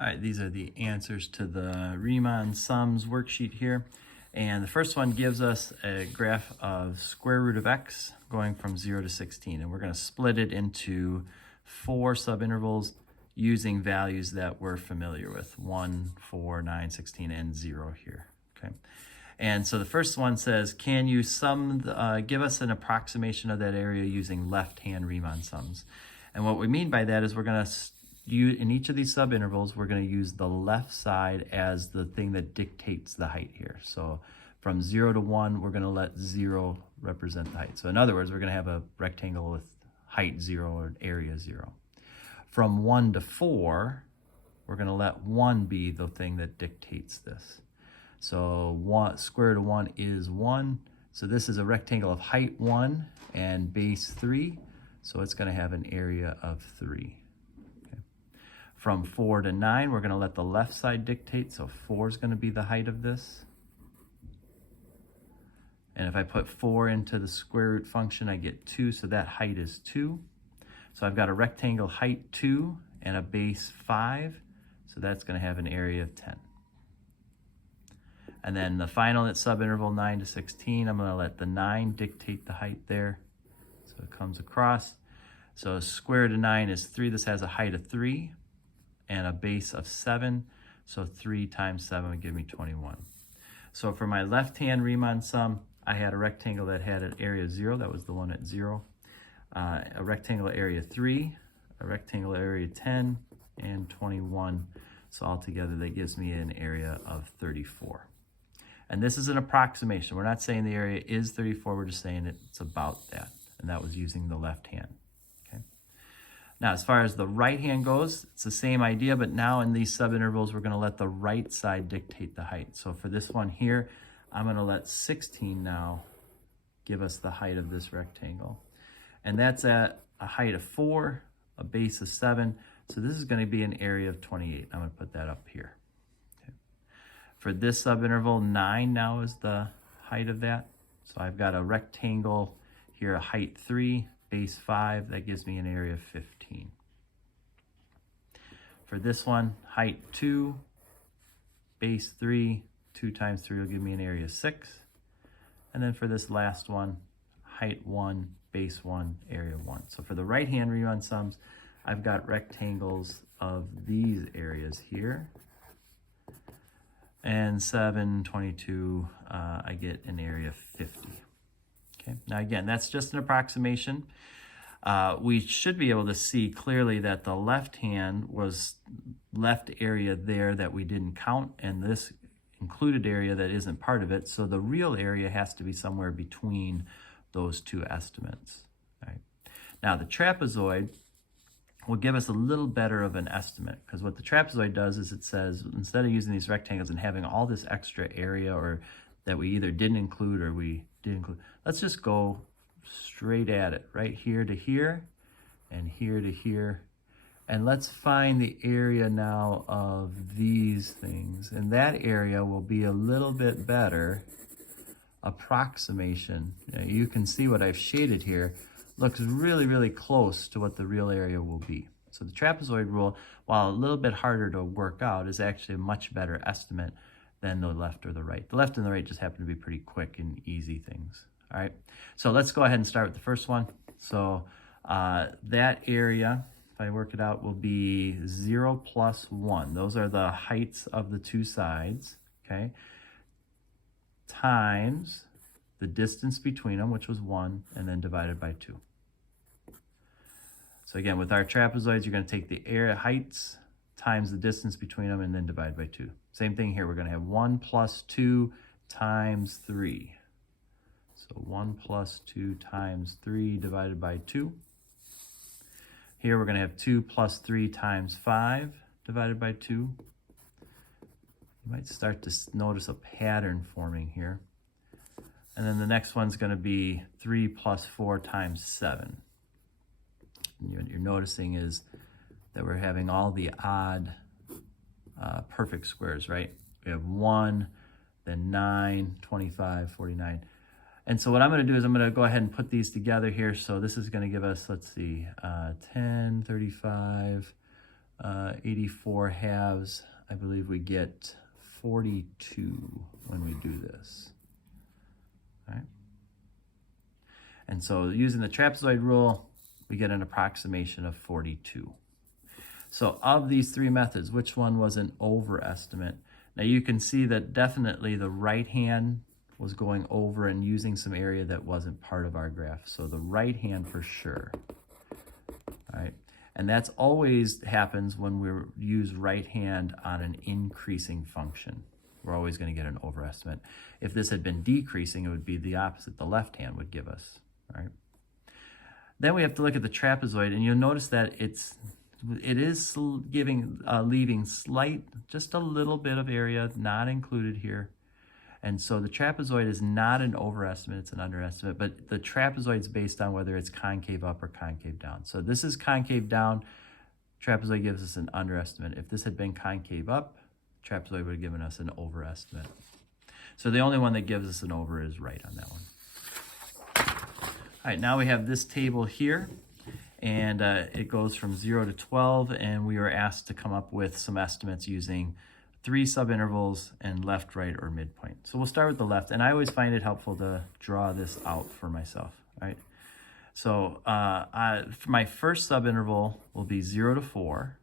All right, these are the answers to the Riemann sums worksheet here. And the first one gives us a graph of square root of x going from 0 to 16. And we're going to split it into 4 subintervals using values that we're familiar with, 1, 4, 9, 16, and 0 here. Okay. And so the first one says, can you give us an approximation of that area using left-hand Riemann sums? And what we mean by that is we're going to in each of these subintervals, we're going to use the left side as the thing that dictates the height here. So from 0 to 1, we're going to let 0 represent the height. So in other words, we're going to have a rectangle with height 0 or area 0. From 1 to 4, we're going to let 1 be the thing that dictates this. So square root of 1 is 1. So this is a rectangle of height 1 and base 3. So it's going to have an area of 3. From 4 to 9, we're going to let the left side dictate, so 4 is going to be the height of this. And if I put 4 into the square root function, I get 2, so that height is 2. So I've got a rectangle height 2 and a base 5, so that's going to have an area of 10. And then the final at subinterval 9 to 16, I'm going to let the 9 dictate the height there. So it comes across. So square root of 9 is 3. This has a height of 3. And a base of 7, so 3 times 7 would give me 21. So for my left-hand Riemann sum, I had a rectangle that had an area 0, that was the one at 0, a rectangle area 3, a rectangle area 10, and 21. So altogether that gives me an area of 34. And this is an approximation. We're not saying the area is 34, we're just saying it's about that. And that was using the left hand. Now, as far as the right hand goes, it's the same idea, but now in these subintervals, we're going to let the right side dictate the height. So for this one here, I'm going to let 16 now give us the height of this rectangle. And that's at a height of 4, a base of 7. So this is going to be an area of 28. I'm going to put that up here. Okay. For this subinterval, 9 now is the height of that. So I've got a rectangle here, a height 3. Base 5, that gives me an area of 15. For this one, height 2, base 3, 2 times 3 will give me an area of 6. And then for this last one, height 1, base 1, area 1. So for the right-hand Riemann sums, I've got rectangles of these areas here. And 7, 22, I get an area of 50. Okay. Now again, that's just an approximation. We should be able to see clearly that the left hand was left area there that we didn't count, and this included area that isn't part of it. So the real area has to be somewhere between those two estimates. All right. Now the trapezoid will give us a little better of an estimate, because what the trapezoid does is it says, instead of using these rectangles and having all this extra area or that we either didn't include or we did include, let's just go straight at it, right here to here and here to here. And let's find the area now of these things. And that area will be a little bit better approximation. You can see what I've shaded here looks really, really close to what the real area will be. So the trapezoid rule, while a little bit harder to work out, is actually a much better estimate than the left or the right. The left and the right just happen to be pretty quick and easy things. All right, so let's go ahead and start with the first one. So that area, if I work it out, will be 0 plus 1. Those are the heights of the two sides, okay? Times the distance between them, which was 1, and then divided by 2. So again, with our trapezoids, you're going to take the area heights times the distance between them and then divide by 2. Same thing here. We're going to have 1 plus 2 times 3. So 1 plus 2 times 3 divided by 2. Here we're going to have 2 plus 3 times 5 divided by 2. You might start to notice a pattern forming here. And then the next one's going to be 3 plus 4 times 7. And what you're noticing is that we're having all the odd perfect squares, right? We have 1, then 9, 25, 49. And so what I'm going to do is I'm going to go ahead and put these together here. So this is going to give us, let's see, 10, 35, 84 halves, I believe we get 42 when we do this. All right. And so using the trapezoid rule, we get an approximation of 42. So of these three methods, which one was an overestimate? Now you can see that definitely the right hand was going over and using some area that wasn't part of our graph. So the right hand for sure. All right. And that's always happens when we use right hand on an increasing function. We're always going to get an overestimate. If this had been decreasing, it would be the opposite. The left hand would give us. All right. Then we have to look at the trapezoid, and you'll notice that it is leaving just a little bit of area not included here. And so the trapezoid is not an overestimate, it's an underestimate, but the trapezoid is based on whether it's concave up or concave down. So this is concave down, trapezoid gives us an underestimate. If this had been concave up, trapezoid would have given us an overestimate. So the only one that gives us an over is right on that one. All right, now we have this table here, and it goes from 0 to 12, and we were asked to come up with some estimates using 3 subintervals and left, right, or midpoint. So we'll start with the left, and I always find it helpful to draw this out for myself, right? So for my first subinterval will be 0 to 4,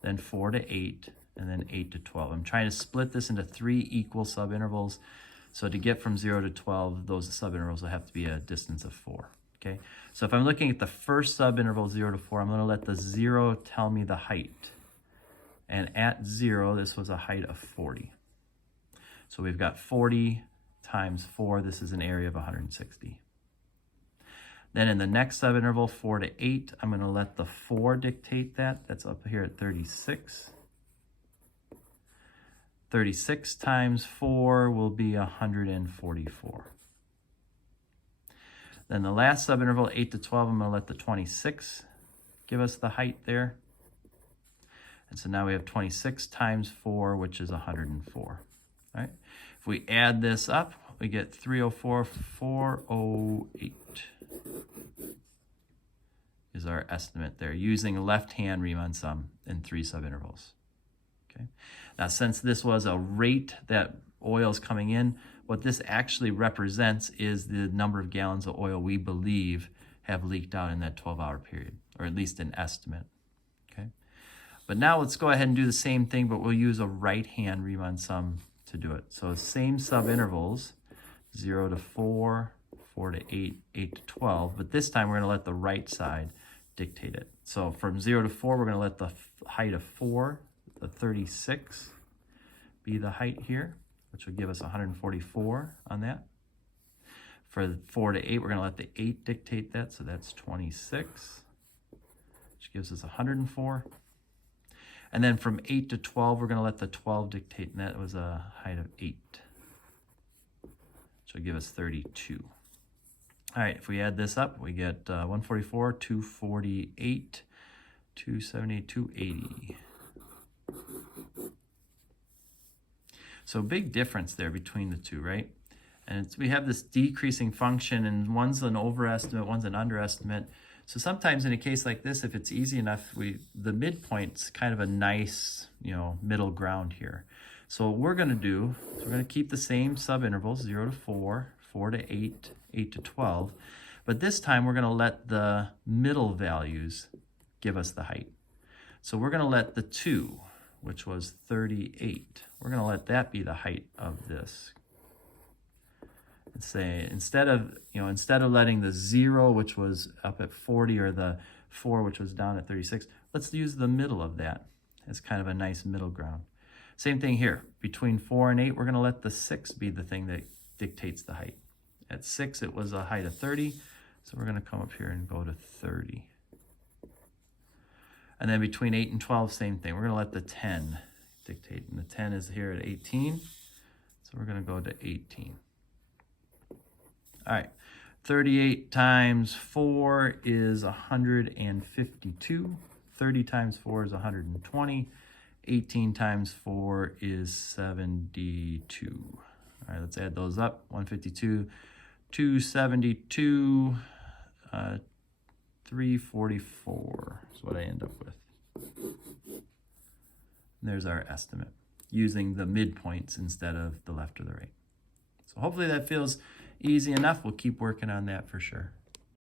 then 4 to 8, and then 8 to 12. I'm trying to split this into 3 equal subintervals. So to get from 0 to 12, those subintervals will have to be a distance of 4. Okay, so if I'm looking at the first subinterval, 0 to 4, I'm going to let the 0 tell me the height. And at 0, this was a height of 40. So we've got 40 times 4. This is an area of 160. Then in the next subinterval, 4 to 8, I'm going to let the 4 dictate that. That's up here at 36. 36 times 4 will be 144. Then the last subinterval, 8 to 12, I'm going to let the 26 give us the height there. And so now we have 26 times 4, which is 104. All right. If we add this up, we get 304, 408 is our estimate there, using left-hand Riemann sum in 3 subintervals. Okay. Now, since this was a rate that oil is coming in, what this actually represents is the number of gallons of oil we believe have leaked out in that 12-hour period, or at least an estimate. Okay. But now let's go ahead and do the same thing, but we'll use a right-hand Riemann sum to do it. So same subintervals, 0 to 4, 4 to 8, 8 to 12, but this time we're going to let the right side dictate it. So from 0 to 4, we're going to let the height of 4, the 36, be the height here, which will give us 144 on that. For 4 to 8, we're going to let the 8 dictate that, so that's 26, which gives us 104. And then from 8 to 12, we're going to let the 12 dictate, and that was a height of 8, which will give us 32. All right, if we add this up, we get 144, 248, 278, 280. So big difference there between the two, right? And we have this decreasing function, and one's an overestimate, one's an underestimate. So sometimes in a case like this, if it's easy enough, the midpoint's kind of a nice, middle ground here. So what we're going to do is we're going to keep the same subintervals, 0 to 4, 4 to 8, 8 to 12. But this time we're going to let the middle values give us the height. So we're going to let the 2, which was 38, we're going to let that be the height of this. And say, instead of letting the 0, which was up at 40, or the 4, which was down at 36, let's use the middle of that as kind of a nice middle ground. Same thing here. Between 4 and 8, we're going to let the 6 be the thing that dictates the height. At 6, it was a height of 30, so we're going to come up here and go to 30. And then between 8 and 12, same thing. We're going to let the 10 dictate, and the 10 is here at 18, so we're going to go to 18. All right, 38 times 4 is 152. 30 times 4 is 120. 18 times 4 is 72. All right, let's add those up. 152, 272, 344 is what I end up with. And there's our estimate using the midpoints instead of the left or the right. So hopefully that feels easy enough. We'll keep working on that for sure.